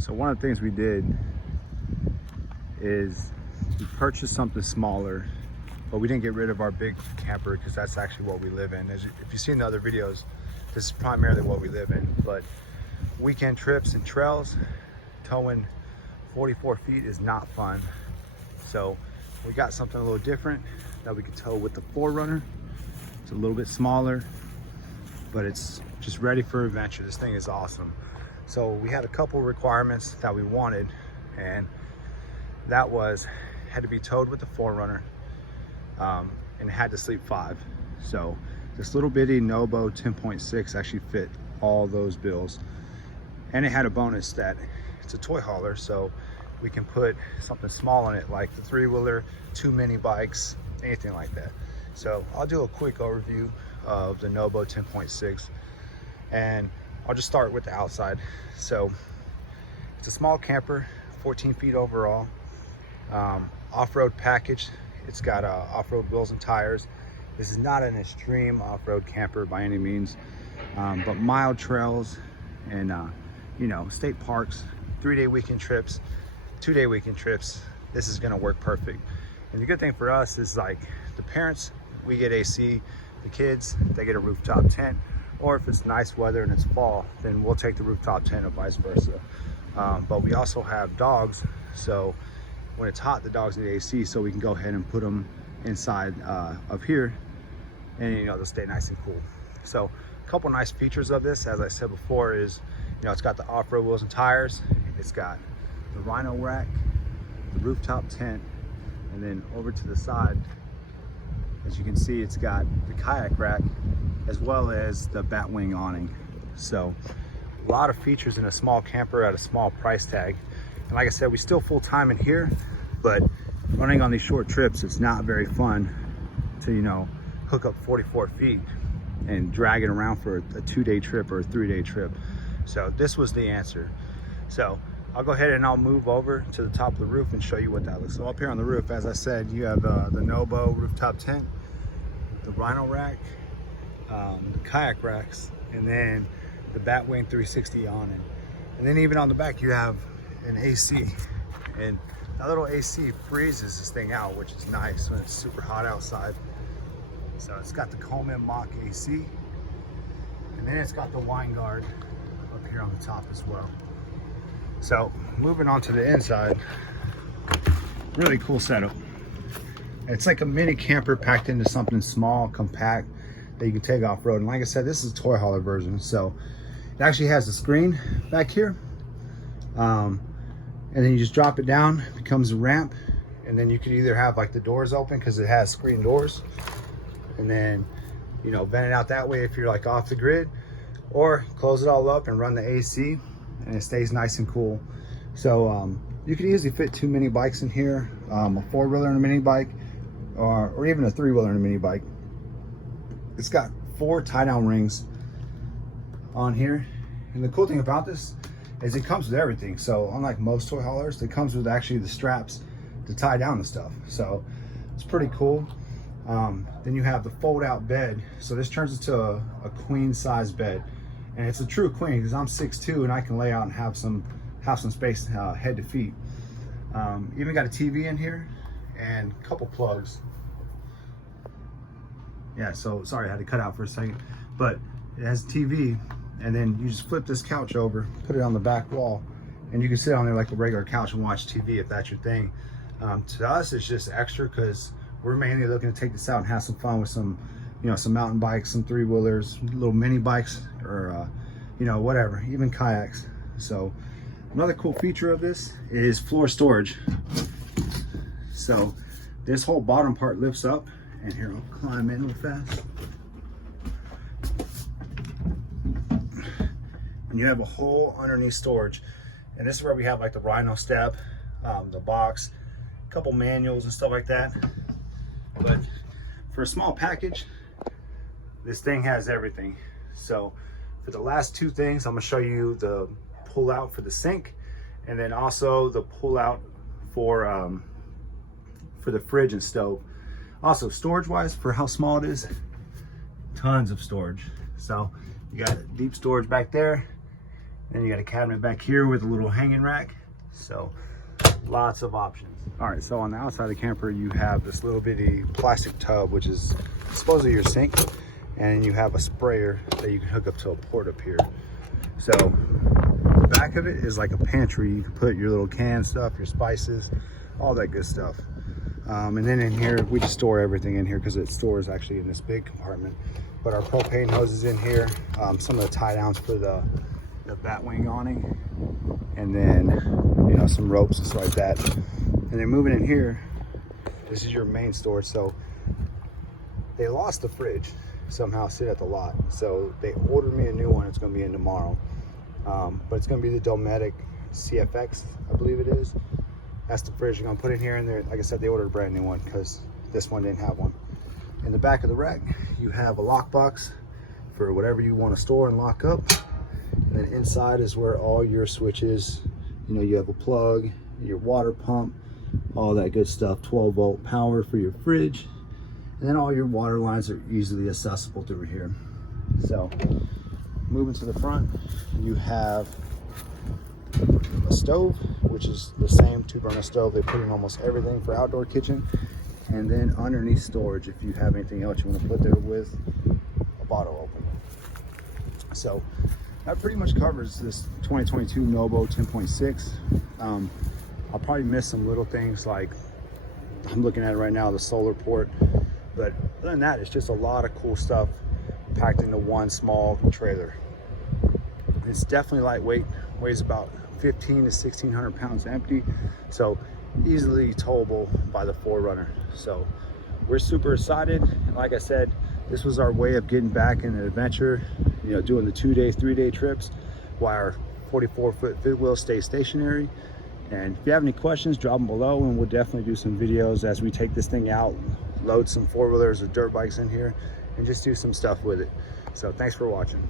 So one of the things we did is we purchased something smaller, but we didn't get rid of our big camper because that's actually what we live in. If you've seen the other videos, this is primarily what we live in. But weekend trips and trails, towing 44 feet is not fun. So we got something a little different that we can tow with the 4Runner. It's a little bit smaller, but it's just ready for adventure. This thing is awesome. So we had a couple requirements that we wanted, and that was had to be towed with the 4Runner, and it had to sleep 5. So this little bitty Nobo 10.6 actually fit all those bills, and it had a bonus that it's a toy hauler, so we can put something small on it, like the 3-wheeler, 2 mini bikes, anything like that. So I'll do a quick overview of the Nobo 10.6, and I'll just start with the outside. So it's a small camper, 14 feet overall, off-road package. It's got off-road wheels and tires. This is not an extreme off-road camper by any means, but mild trails and you know, state parks, 3-day weekend trips, 2-day weekend trips. This is gonna work perfect. And the good thing for us is, like, the parents, we get AC, the kids, they get a rooftop tent, or if it's nice weather and it's fall, then we'll take the rooftop tent or vice versa. But we also have dogs, so when it's hot, the dogs need AC, so we can go ahead and put them inside up here, and you know, they'll stay nice and cool. So a couple nice features of this, as I said before, is, you know, it's got the off-road wheels and tires, it's got the Rhino rack, the rooftop tent, and then over to the side, as you can see, it's got the kayak rack as well as the Batwing awning. So a lot of features in a small camper at a small price tag. And like I said, we still full-time in here, but running on these short trips, it's not very fun to, you know, hook up 44 feet and drag it around for a 2-day trip or a 3-day trip. So this was the answer. So I'll go ahead and I'll move over to the top of the roof and show you what that looks like. So up here on the roof, as I said, you have the Nobo rooftop tent, the Rhino rack, the kayak racks, and then the Batwing 360 awning. And then even on the back, you have an AC. And that little AC freezes this thing out, which is nice when it's super hot outside. So it's got the Coleman Mach AC. And then it's got the wine guard up here on the top as well. So moving on to the inside, really cool setup. It's like a mini camper packed into something small, compact, that you can take off-road. And like I said, this is a toy hauler version. So it actually has a screen back here. And then you just drop it down, it becomes a ramp. And then you can either have like the doors open because it has screen doors. And then, you know, vent it out that way if you're like off the grid, or close it all up and run the AC, and it stays nice and cool. So you could easily fit 2 mini bikes in here, a 4-wheeler and a mini bike, or even a 3-wheeler and a mini bike. It's got 4 tie-down rings on here, and the cool thing about this is it comes with everything. So unlike most toy haulers, it comes with actually the straps to tie down the stuff. So it's pretty cool. Then you have the fold-out bed. So this turns into a queen-size bed, and it's a true queen because I'm 6'2" and I can lay out and have some space head to feet. Even got a TV in here and a couple plugs. Yeah, so sorry, I had to cut out for a second, but it has a TV, and then you just flip this couch over, put it on the back wall, and you can sit on there like a regular couch and watch TV if that's your thing. To us, it's just extra because we're mainly looking to take this out and have some fun with some, you know, some mountain bikes, some 3-wheelers, little mini bikes, or you know, whatever, even kayaks. So another cool feature of this is floor storage. So this whole bottom part lifts up, and here, I'll climb in real fast. And you have a whole underneath storage. And this is where we have like the Rhino step, the box, a couple manuals and stuff like that. But for a small package, this thing has everything. So for the last 2 things, I'm gonna show you the pull out for the sink, and then also the pull out for the fridge and stove. Also, storage wise, for how small it is, tons of storage. So you got deep storage back there, Then you got a cabinet back here with a little hanging rack. So lots of options. All right, so on the outside of the camper, you have this little bitty plastic tub, which is supposedly your sink. And you have a sprayer that you can hook up to a port up here. So the back of it is like a pantry. You can put your little canned stuff, your spices, all that good stuff. And then in here, we just store everything in here because it stores actually in this big compartment. But our propane hose is in here. Some of the tie downs for the bat wing awning. And then, you know, some ropes and stuff like that. And then moving in here, this is your main storage. So they lost the fridge somehow sit at the lot. So they ordered me a new one. It's going to be in tomorrow. But it's going to be the Dometic CFX, I believe it is. That's the fridge you're going to put in here. And like I said, they ordered a brand new one because this one didn't have one. In the back of the rack, you have a lockbox for whatever you want to store and lock up. And then inside is where all your switches, you know, you have a plug, your water pump, all that good stuff, 12-volt power for your fridge. And then all your water lines are easily accessible through here. So moving to the front, you have a stove, which is the same 2-burner stove they put in almost everything for outdoor kitchen. And then underneath storage, if you have anything else you want to put there with a bottle opener. So that pretty much covers this 2022 Nobo 10.6. I'll probably miss some little things, like I'm looking at it right now, the solar port. But other than that, it's just a lot of cool stuff packed into one small trailer. It's definitely lightweight, weighs about 15 to 1600 pounds empty, so easily towable by the 4Runner. So we're super excited. Like I said, this was our way of getting back in an adventure, you know, doing the 2-day, 3-day trips while our 44-foot fifth wheel stays stationary. And if you have any questions, drop them below, and we'll definitely do some videos as we take this thing out, load some 4-wheelers or dirt bikes in here, and just do some stuff with it. So thanks for watching.